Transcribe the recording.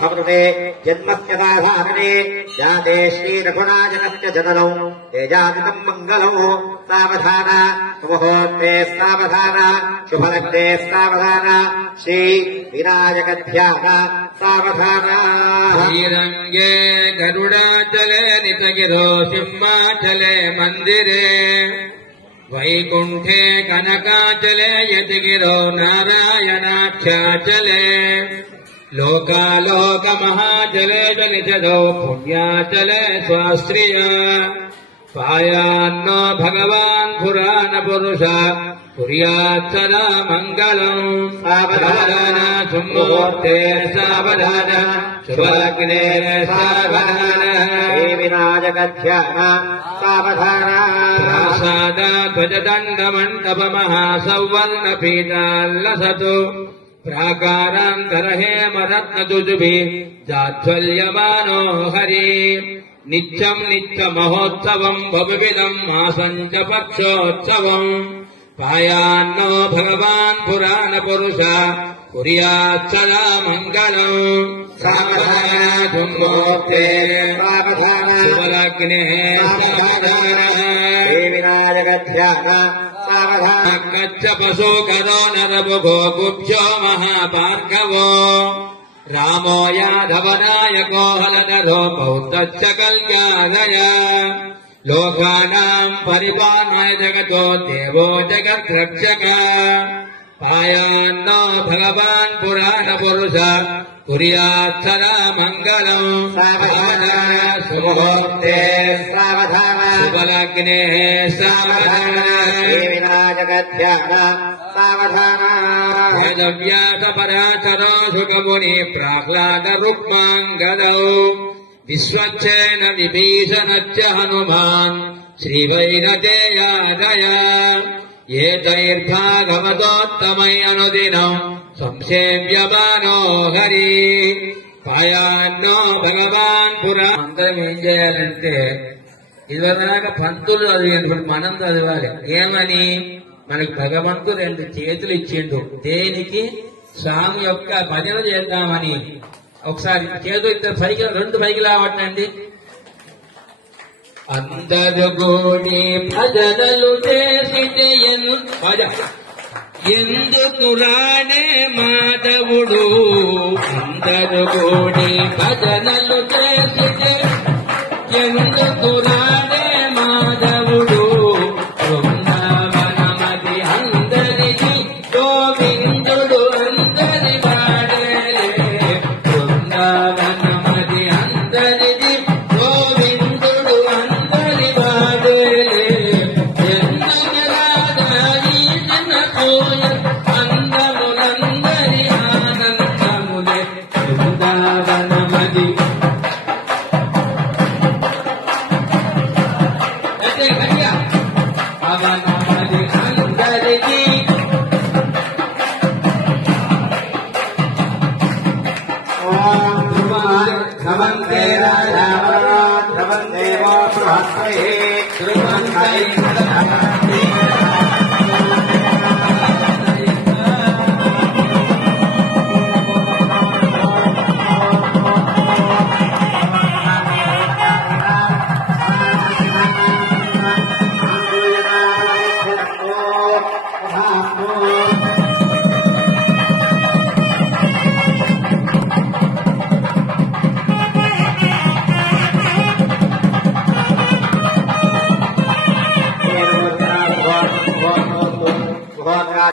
भवते जन्मस्य साधारणे जाते श्रीरघुनायकस्य जननौ तेजादितम् मङ्गलौ सावधान मुहूर्ते सावधान शुभलग्ने सावधान श्री विनायकध्यान सावधान श्रीरङ्गे गरुडाचले नितगिरो सिंहाचले मन्दिरे वैकुण्ठे कनकाचले यतिगिरो नारायणाख्याचले लोकालोकमहाचले जनिषदो पुण्याचले स्वाश्रिया पायान्नो भगवान् पुराणपुरुष कुर्यात् सदा मङ्गलम् सावधान सुमुहूर्ते सावधान शुभलग्ने सावधान विनायकध्यान सावधान प्रासाद ध्वजदण्डमण्डपमहासौवर्णपीताल्लसतु प्राकारान्तरहेमरत्नजुजुभिः जाज्वल्यमानो हरि नित्यम् नित्यमहोत्सवम् बहुविधम् मासम् च पक्षोत्सवम् पायान्नो भगवान् पुराणपुरुष कुर्यात् सदा मङ्गलम् सावधान सुमुहूर्ते सावधान शुभलग्ने सावधान विनायकध्यान सावधान कच्छपशो करो नरमुखो गुब्जो महाभार्गवो रामो यादवनायको हलधरो पौत्रश्च कल्याणय लोकानाम् परिपालनाय जगतो देवो जगद्रक्षक पायान्नो भगवान् पुराणपुरुष कुर्यात् सदा मङ्गलम् सावधान सुमुहूर्ते सावधान शुभलग्ने सावधान विनायकध्यान सावधान वेदव्यासपराशरो शुकमुनि प्रह्लाद रुक्माङ्गदौ विश्वच्छेन विभीषणश्च हनुमान् श्रीवैरतेयादय एतैर्भागवतोत्तमै अनुदिनम् संसेव्यमानो हरि पायान्नो भगवान् पुरा అందరం ఏం చేయాలంటే ఇదివరదాకా పంతులు చదివేందుకు మనం చదవాలి ఏమని మనకి భగవంతుడు రెండు చేతులు ఇచ్చిండు దేనికి స్వామి యొక్క భజన చేద్దామని ఒకసారి చేతులు ఇద్దరు పైకి రెండు పైకి లావట్టండి అందరు గోడి భజనలు చేసి భజ ఎందుకు రానే మాధవుడు అందరు గోడి భజనలు చేసి ఎందుకు రానే మాధవుడు బృందావనమది అందరికి గోవిందుడు అందరి వాడే బృందావనమది అందరికి గోవిందుడు అందరి వాడే అందములందరి ఆనందములే బృందావనమది అవనమది అందరికి ध्रुवन्ते राजा ध्रुवन्देवो बृहस्पतिः